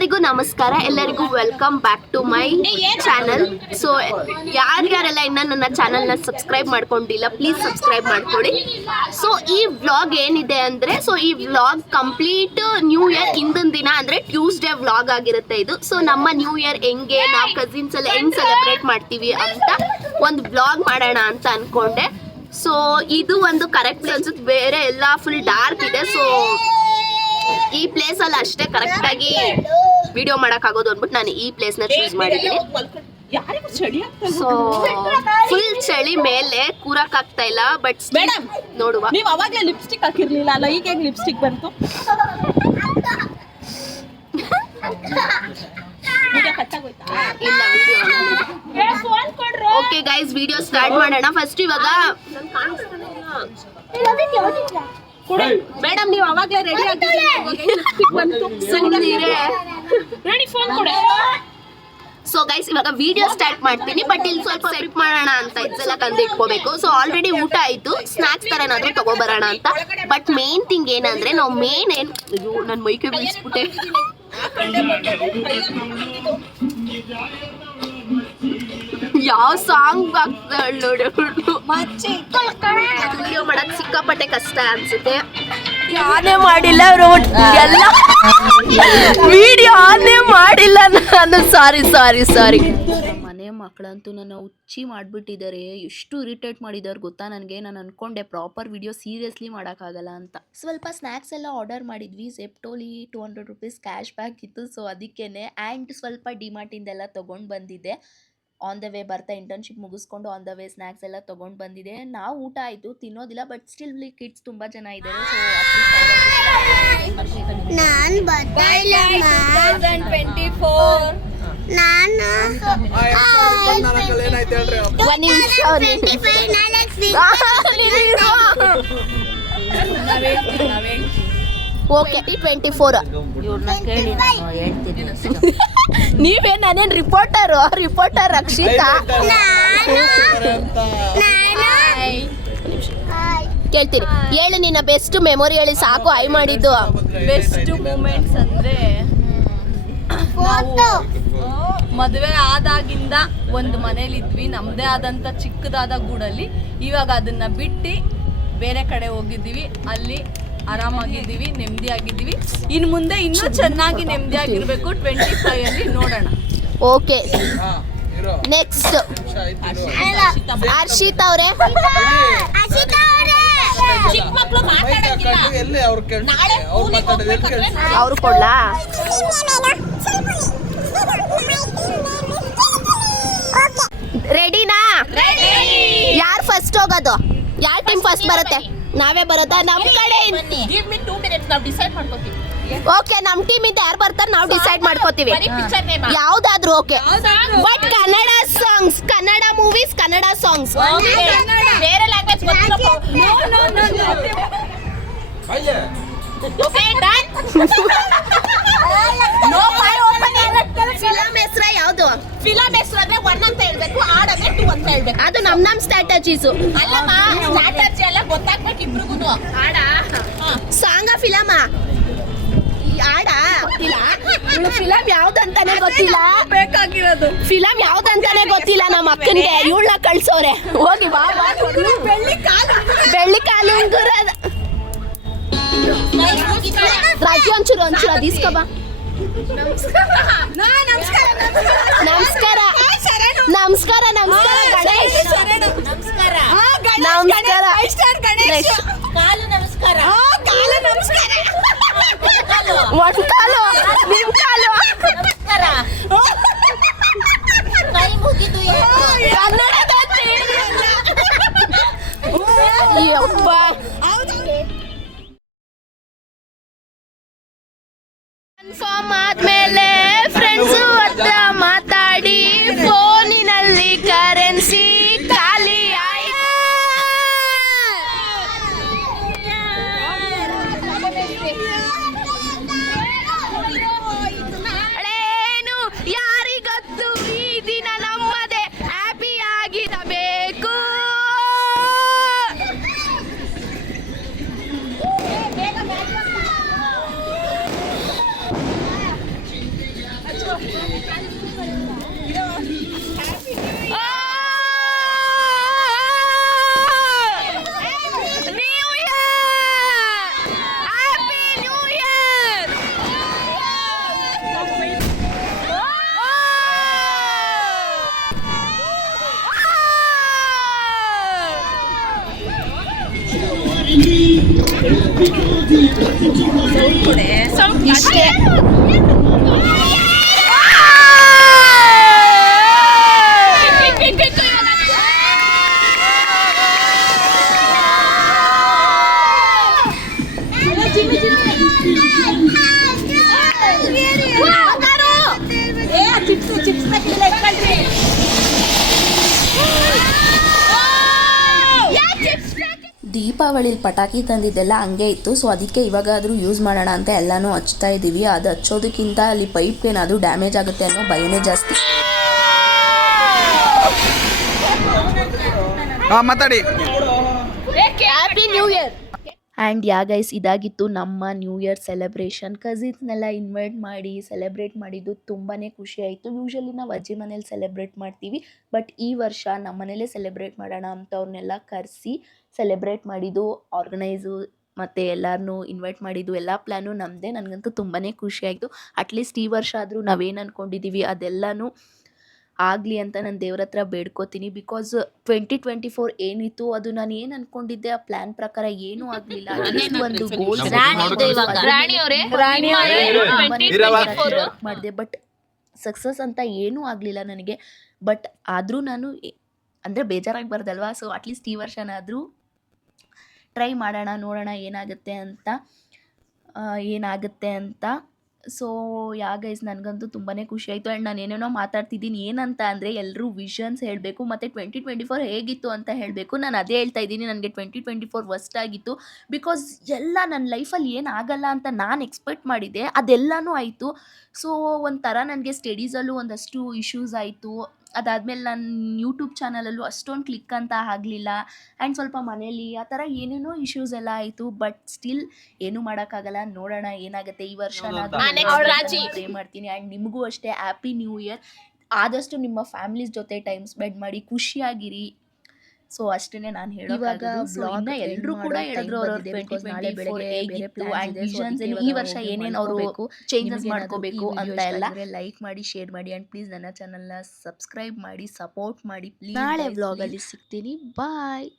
ಎಲ್ಲರಿಗೂ ನಮಸ್ಕಾರ, ಎಲ್ಲರಿಗೂ welcome back to my channel. So ಯಾರ್ಯಾರೆಲ್ಲ ಇನ್ನ ನನ್ನ ಚಾನಲ್ನ ಸಬ್ಸ್ಕ್ರೈಬ್ ಮಾಡ್ಕೊಂಡಿಲ್ಲ, ಪ್ಲೀಸ್ ಸಬ್ಸ್ಕ್ರೈಬ್ ಮಾಡ್ಕೊಳ್ಳಿ. ಸೊ ಈ ವ್ಲಾಗ್ ಏನಿದೆ ಅಂದರೆ, ಸೊ ಈ ವ್ಲಾಗ್ ಕಂಪ್ಲೀಟ್ ನ್ಯೂ ಇಯರ್ ಹಿಂದಿನ ದಿನ ಅಂದರೆ ಟ್ಯೂಸ್ಡೇ ವ್ಲಾಗ್ ಆಗಿರುತ್ತೆ ಇದು. ಸೊ ನಮ್ಮ ನ್ಯೂ ಇಯರ್ ಹೆಂಗೆ, ನಾವು ಕಸಿನ್ಸ್ ಎಲ್ಲ ಹೆಂಗೆ ಸೆಲೆಬ್ರೇಟ್ ಮಾಡ್ತೀವಿ ಅಂತ ಒಂದು ವ್ಲಾಗ್ ಮಾಡೋಣ ಅಂತ ಅನ್ಕೊಂಡೆ. ಸೊ ಇದು ಒಂದು ಕರೆಕ್ಟ್ ಅನ್ಸುತ್ತೆ, ಬೇರೆ ಎಲ್ಲ ಫುಲ್ ಡಾರ್ಕ್ ಇದೆ. ಸೊ ಈ ಪ್ಲೇಸ್ ಅಲ್ಲಿ ಅಷ್ಟೇ ಕರೆಕ್ಟ್ ಆಗಿ ವಿಡಿಯೋ ಮಾಡಕ್ ಆಗೋದು ಅಂದ್ಬಿಟ್ಟು ನಾನು ಈ ಪ್ಲೇಸ್ ನ ಚೂಸ್ ಮಾಡಿದ್ದೀನಿ. ಸೊ ಫುಲ್ ಚಳಿ ಮೇಲೆ ಕೂರಕ್ ಆಗ್ತಾ ಇಲ್ಲ, ಬಟ್ ನೋಡುವ. ನೀವು ಅವಾಗ್ಲೇ ಲಿಪ್ಸ್ಟಿಕ್ ಹಾಕಿರ್ಲಿಲ್ಲ ಅಲ್ಲ, ಈಗ ಹೇಗೆ ಲಿಪ್ಸ್ಟಿಕ್ ಬಂತು? ಇಲ್ಲ video. Okay guys, video start ಮಾಡೋಣ. ಫಸ್ಟ್ ಇವಾಗ ಮೇಡಮ್ ನೀವು ಅವಾಗ್ಲೇ ರೆಡಿ ಸೊ ಗೈಸ್ ಇವಾಗ ವಿಡಿಯೋ ಸ್ಟಾರ್ಟ್ ಮಾಡ್ತೀನಿ. ಬಟ್ ಇಲ್ಲಿ ಸ್ವಲ್ಪ ಹೆಲ್ಪ್ ಮಾಡೋಣ ಅಂತ ಇದೆಲ್ಲ ತಂದು ಇಟ್ಕೋಬೇಕು. ಸೊ ಆಲ್ರೆಡಿ ಊಟ ಆಯ್ತು, ಸ್ನಾಕ್ಸ್ ತರ ಏನಾದ್ರು ತಗೋಬರೋಣ ಅಂತ. ಬಟ್ ಮೇನ್ ಥಿಂಗ್ ಏನಂದ್ರೆ, ನಾವು ಮೇನ್ ಏನ್ ನನ್ನ ಮೈಕೆ ಬೀಳ್ಸ್ಬಿಟ್ಟೆ. ಯಾವ ಸಾಂಗ್ ಆಗ್ತಾಳೆ ನೋಡಿ, ವಿಡಿಯೋ ಮಾಡಕ್ ಸಿಕ್ಕಾಪಟ್ಟೆ ಕಷ್ಟ ಅನ್ಸುತ್ತೆ. ಆನೇ ಮಾಡಿಲ್ಲ ಅವರು ಎಲ್ಲ ವಿಡಿಯೋ ಆನೇ ಮಾಡಿಲ್ಲ ನಾನು. ಸಾರಿ ಮನೆ ಮಕ್ಕಳಂತೂ ನನ್ನ ಹುಚ್ಚಿ ಮಾಡಿಬಿಟ್ಟಿದ್ದಾರೆ. ಎಷ್ಟು ಇರಿಟೇಟ್ ಮಾಡಿದ್ದಾರೆ ಗೊತ್ತಾ ನನಗೆ. ನಾನು ಅನ್ಕೊಂಡೆ ಪ್ರಾಪರ್ ವಿಡಿಯೋ ಸೀರಿಯಸ್ಲಿ ಮಾಡೋಕ್ಕಾಗಲ್ಲ ಅಂತ. ಸ್ವಲ್ಪ ಸ್ನ್ಯಾಕ್ಸ್ ಎಲ್ಲ ಆರ್ಡರ್ ಮಾಡಿದ್ವಿ. ಜೆಪ್ಟೋಲಿ 200 ರೂಪೀಸ್ ಕ್ಯಾಶ್ ಬ್ಯಾಕ್ ಇತ್ತು. ಸೊ ಅದಕ್ಕೇನೆ ಆ್ಯಂಡ್ ಸ್ವಲ್ಪ ಡಿಮಾರ್ಟಿಂದೆಲ್ಲ ತೊಗೊಂಡು ಬಂದಿದ್ದೆ. ಆನ್ ದ ವೇ ಬರ್ತಾ ಇಂಟರ್ನ್ಶಿಪ್ ಮುಗಿಸ್ಕೊಂಡು ಆನ್ ದ ವೇ ಸ್ನ್ಯಾಕ್ಸ್ ಎಲ್ಲ ತೊಗೊಂಡು ಬಂದಿದೆ. ನಾವು ಊಟ ಆಯಿತು, ತಿನ್ನೋದಿಲ್ಲ. ಬಟ್ ಸ್ಟಿಲ್ ಕಿಡ್ಸ್ ತುಂಬ ಜನ ಇದ್ದಾರೆ. ಸೊ ಓಕೆ 24 ನೀವೇ ನಾನೇನು ರಿಪೋರ್ಟರ್ ರಕ್ಷಿತಾ. ಕೇಳ್ತೀನಿ, ಹೇಳು ನಿನ್ನ ಬೆಸ್ಟ್ ಮೆಮೊರಿ ಹೇಳಿ ಸಾಕು. ಐ ಮಾಡಿದ್ದು ಬೆಸ್ಟ್ ಮೂಮೆಂಟ್ಸ್ ಅಂದ್ರೆ, ಮದುವೆ ಆದಾಗಿಂದ ಒಂದು ಮನೇಲಿದ್ವಿ, ನಮ್ಮದೇ ಆದಂಥ ಚಿಕ್ಕದಾದ ಗೂಡಲ್ಲಿ. ಇವಾಗ ಅದನ್ನ ಬಿಟ್ಟು ಬೇರೆ ಕಡೆ ಹೋಗಿದ್ದೀವಿ, ಅಲ್ಲಿ ಆರಾಮಾಗಿದ್ದೀವಿ, ನೆಮ್ಮದಿಯಾಗಿದ್ದೀವಿ. ಇನ್ನು ಮುಂದೆ ಇನ್ನೂ ಚೆನ್ನಾಗಿ ನೆಮ್ಮದಿಯಾಗಿರ್ಬೇಕು. 25 ಅಲ್ಲಿ ನೋಡೋಣ. ಓಕೆ, ನೆಕ್ಸ್ಟ್ ಹರ್ಷಿತ್ ಅವರೇ. ಅವ್ರು ಕೊಡ್ಲಾ? ರೆಡಿನಾ? ಯಾರು ಫಸ್ಟ್ ಹೋಗೋದು? ಯಾವ ಟೀಮ್ ಫಸ್ಟ್ ಬರುತ್ತೆ? ನಾವೇ ಬರೋದಾ? ನಮ್ ಕಡೆ ಓಕೆ, ನಮ್ ಟೀಮ್ ಇಂದ ಯಾರು ಬರ್ತಾರೆ ನಾವು ಡಿಸೈಡ್ ಮಾಡ್ಕೋತೀವಿ. ಯಾವ್ದಾದ್ರು okay, but Kannada songs, Kannada movies, Kannada songs. ಬೇರೆ ಲ್ಯಾಂಗ್ವೇಜ್ ಫಿಲಂ ಹೆಸರ ಯಾವ್ದು? ಫಿಲಂ ಹೆಸರು ಅಂದ್ರೆ 1 ಅಂತ ಹೇಳ್ಬೇಕು, ಹಾಡಂದ್ರೆ 2 ಅಂತ ಹೇಳ್ಬೇಕು. ಅದು ನಮ್ ಸ್ಟ್ರಾಟಜೀಸು ಅಲ್ಲಮ್ಮ, ಸ್ಟ್ರಾಟಜಿ ಎಲ್ಲ ಗೊತ್ತಾಗ್ಬೇಕು ಇಬ್ರಿಗೂ. ಹಾಡ ಸಾಂಗ ಫಿಲಮ ಆಡ ಗೊತ್ತಿಲ್ಲ. ಫಿಲಂ ಯಾವ್ದಂತಾನೆ ಗೊತ್ತಿಲ್ಲ, ಬೇಕಾಗಿರೋದು ಫಿಲಂ ಯಾವ್ದಂತಾನೆ ಗೊತ್ತಿಲ್ಲ ನಮ್ಮ ಅಕ್ಕನಿಗೆ. ಇವಳನ್ನ ಕಳ್ಸೋರೆ, ಹೋಗಿ ಬಾ. ಬೆಳ್ಳಿ ಕಾಲು ಉಂಗುರ ರಾಜಿ ಒಂಚೂರು ಅದು ಇಸ್ಕೋ ಬಾ. ನಮಸ್ಕಾರ ಗಣೇಶ್. ಒಂದು ಕಾಲು ನಿಮ್ ಕಾಲು ಕನ್ಫರ್ಮ್ ಆದ್ಮೇಲೆ ಫ್ರೆಂಡ್ಸು ಹತ್ರ ಮಾತಾಡಿ ಫೋನಿನಲ್ಲಿ ಕರೆನ್ಸಿ ಖಾಲಿ ಆಯ್ತು. ಯಾರಿಗೊತ್ತು ಈ ದಿನ ನಮ್ಮದೇ ಹ್ಯಾಪಿ ಆಗಿರಬೇಕು. ಇಷ್ಟೇ. ದೀಪಾವಳಿಲಿ ಪಟಾಕಿ ತಂದಿದ್ದೆಲ್ಲ ಹಂಗೆ ಇತ್ತು. ಸೊ ಅದಕ್ಕೆ ಇವಾಗಾದರೂ ಯೂಸ್ ಮಾಡೋಣ ಅಂತ ಎಲ್ಲನೂ ಹಚ್ತಾ ಇದ್ದೀವಿ. ಅದು ಹಚ್ಚೋದಕ್ಕಿಂತ ಅಲ್ಲಿ ಪೈಪ್ ಏನಾದರೂ ಡ್ಯಾಮೇಜ್ ಆಗುತ್ತೆ ಅನ್ನೋ ಭಯನೇ ಜಾಸ್ತಿ. ಮಾತಾಡಿ. Happy new year. And yeah guys, ಇದಾಗಿತ್ತು ನಮ್ಮ ನ್ಯೂ ಇಯರ್ ಸೆಲೆಬ್ರೇಷನ್. ಕಸಿನ್ಸ್ನೆಲ್ಲ ಇನ್ವೈಟ್ ಮಾಡಿ ಸೆಲೆಬ್ರೇಟ್ ಮಾಡಿದ್ದು ತುಂಬಾ ಖುಷಿ ಆಯಿತು. ಯೂಶ್ವಲಿ ನಾವು ಅಜ್ಜಿ ಮನೇಲಿ ಸೆಲೆಬ್ರೇಟ್ ಮಾಡ್ತೀವಿ, ಬಟ್ ಈ ವರ್ಷ ನಮ್ಮ ಮನೇಲೇ ಸೆಲೆಬ್ರೇಟ್ ಮಾಡೋಣ ಅಂತ ಅವ್ರನ್ನೆಲ್ಲ ಕರೆಸಿ ಸೆಲೆಬ್ರೇಟ್ ಮಾಡಿದ್ದು, ಆರ್ಗನೈಸು ಮತ್ತು ಎಲ್ಲರನ್ನೂ ಇನ್ವೈಟ್ ಮಾಡಿದ್ದು ಎಲ್ಲ ಪ್ಲ್ಯಾನು ನಮ್ಮದೇ. ನನಗಂತೂ ತುಂಬಾ ಖುಷಿ ಆಯಿತು. ಅಟ್ಲೀಸ್ಟ್ ಈ ವರ್ಷ ಆದರೂ ನಾವೇನು ಅಂದ್ಕೊಂಡಿದ್ದೀವಿ ಅದೆಲ್ಲನೂ ಆಗಲಿ ಅಂತ ನಾನು ದೇವ್ರ ಹತ್ರ ಬೇಡ್ಕೋತೀನಿ. ಬಿಕಾಸ್ 2024 ಏನಿತ್ತು ಅದು ನಾನು ಏನು ಅಂದ್ಕೊಂಡಿದ್ದೆ ಆ ಪ್ಲ್ಯಾನ್ ಪ್ರಕಾರ ಏನೂ ಆಗಲಿಲ್ಲ. ಒಂದು ಗೋಲ್ ಮಾಡಿದೆ, ಬಟ್ ಸಕ್ಸಸ್ ಅಂತ ಏನೂ ಆಗಲಿಲ್ಲ ನನಗೆ. ಬಟ್ ಆದರೂ ನಾನು ಅಂದರೆ ಬೇಜಾರಾಗಬಾರ್ದಲ್ವಾ. ಸೊ ಅಟ್ಲೀಸ್ಟ್ ಈ ವರ್ಷನಾದರೂ ಟ್ರೈ ಮಾಡೋಣ, ನೋಡೋಣ ಏನಾಗುತ್ತೆ ಅಂತ. ಸೊ ಯಾ ಗೈಸ್, ನನಗಂತೂ ತುಂಬಾ ಖುಷಿ ಆಯಿತು. ಆ್ಯಂಡ್ ನಾನು ಏನೇನೋ ಮಾತಾಡ್ತಿದ್ದೀನಿ. ಏನಂತ ಅಂದರೆ ಎಲ್ಲರೂ ವಿಷನ್ಸ್ ಹೇಳಬೇಕು ಮತ್ತು 2024 ಹೇಗಿತ್ತು ಅಂತ ಹೇಳಬೇಕು. ನಾನು ಅದೇ ಹೇಳ್ತಾ ಇದ್ದೀನಿ, ನನಗೆ 2024 ವರ್ಸ್ಟ್ ಆಗಿತ್ತು. ಬಿಕಾಸ್ ಎಲ್ಲ ನನ್ನ ಲೈಫಲ್ಲಿ ಏನು ಆಗಲ್ಲ ಅಂತ ನಾನು ಎಕ್ಸ್ಪೆಕ್ಟ್ ಮಾಡಿದ್ದೆ ಅದೆಲ್ಲನೂ ಆಯಿತು. ಸೊ ಒಂಥರ ನನಗೆ ಸ್ಟಡೀಸಲ್ಲೂ ಒಂದಷ್ಟು ಇಶ್ಯೂಸ್ ಆಯಿತು. ಅದಾದಮೇಲೆ ನನ್ನ ಯೂಟ್ಯೂಬ್ ಚಾನಲಲ್ಲೂ ಅಷ್ಟೊಂದು ಕ್ಲಿಕ್ ಅಂತ ಆಗಲಿಲ್ಲ. ಆ್ಯಂಡ್ ಸ್ವಲ್ಪ ಮನೇಲಿ ಆ ಥರ ಏನೇನೋ ಇಶ್ಯೂಸ್ ಎಲ್ಲ ಆಯಿತು. ಬಟ್ ಸ್ಟಿಲ್ ಏನೂ ಮಾಡೋಕ್ಕಾಗಲ್ಲ, ನೋಡೋಣ ಏನಾಗುತ್ತೆ ಈ ವರ್ಷ ಪ್ರೇ ಮಾಡ್ತೀನಿ. ಆ್ಯಂಡ್ ನಿಮಗೂ ಅಷ್ಟೇ ಹ್ಯಾಪಿ ನ್ಯೂ ಇಯರ್. ಆದಷ್ಟು ನಿಮ್ಮ ಫ್ಯಾಮಿಲೀಸ್ ಜೊತೆ ಟೈಮ್ ಸ್ಪೆಂಡ್ ಮಾಡಿ, ಖುಷಿಯಾಗಿರಿ. ಸೊ ಅಷ್ಟೇ ನಾನು ಹೇಳೋ. ಇವಾಗ ಬ್ಲಾಗ್ ಎಲ್ಲರೂ ಕೂಡ ಹೇಳಿದ್ರು ಅವ್ರ 2024 ಹೇಗಿತ್ತು ಆ್ಯಂಡ್ ವಿಷನ್ಸ್ ಈ ವರ್ಷ ಏನೇನು ಅವರು ಚೇಂಜಸ್ ಮಾಡ್ಕೋಬೇಕು ಅಂತ ಎಲ್ಲ. ಲೈಕ್ ಮಾಡಿ, ಶೇರ್ ಮಾಡಿ, ಆ್ಯಂಡ್ ಪ್ಲೀಸ್ ನನ್ನ ಚಾನಲ್ನ ಸಬ್ಸ್ಕ್ರೈಬ್ ಮಾಡಿ, ಸಪೋರ್ಟ್ ಮಾಡಿ ಪ್ಲೀಸ್. ನಾಳೆ ಬ್ಲಾಗಲ್ಲಿ ಸಿಗ್ತೀನಿ. ಬಾಯ್.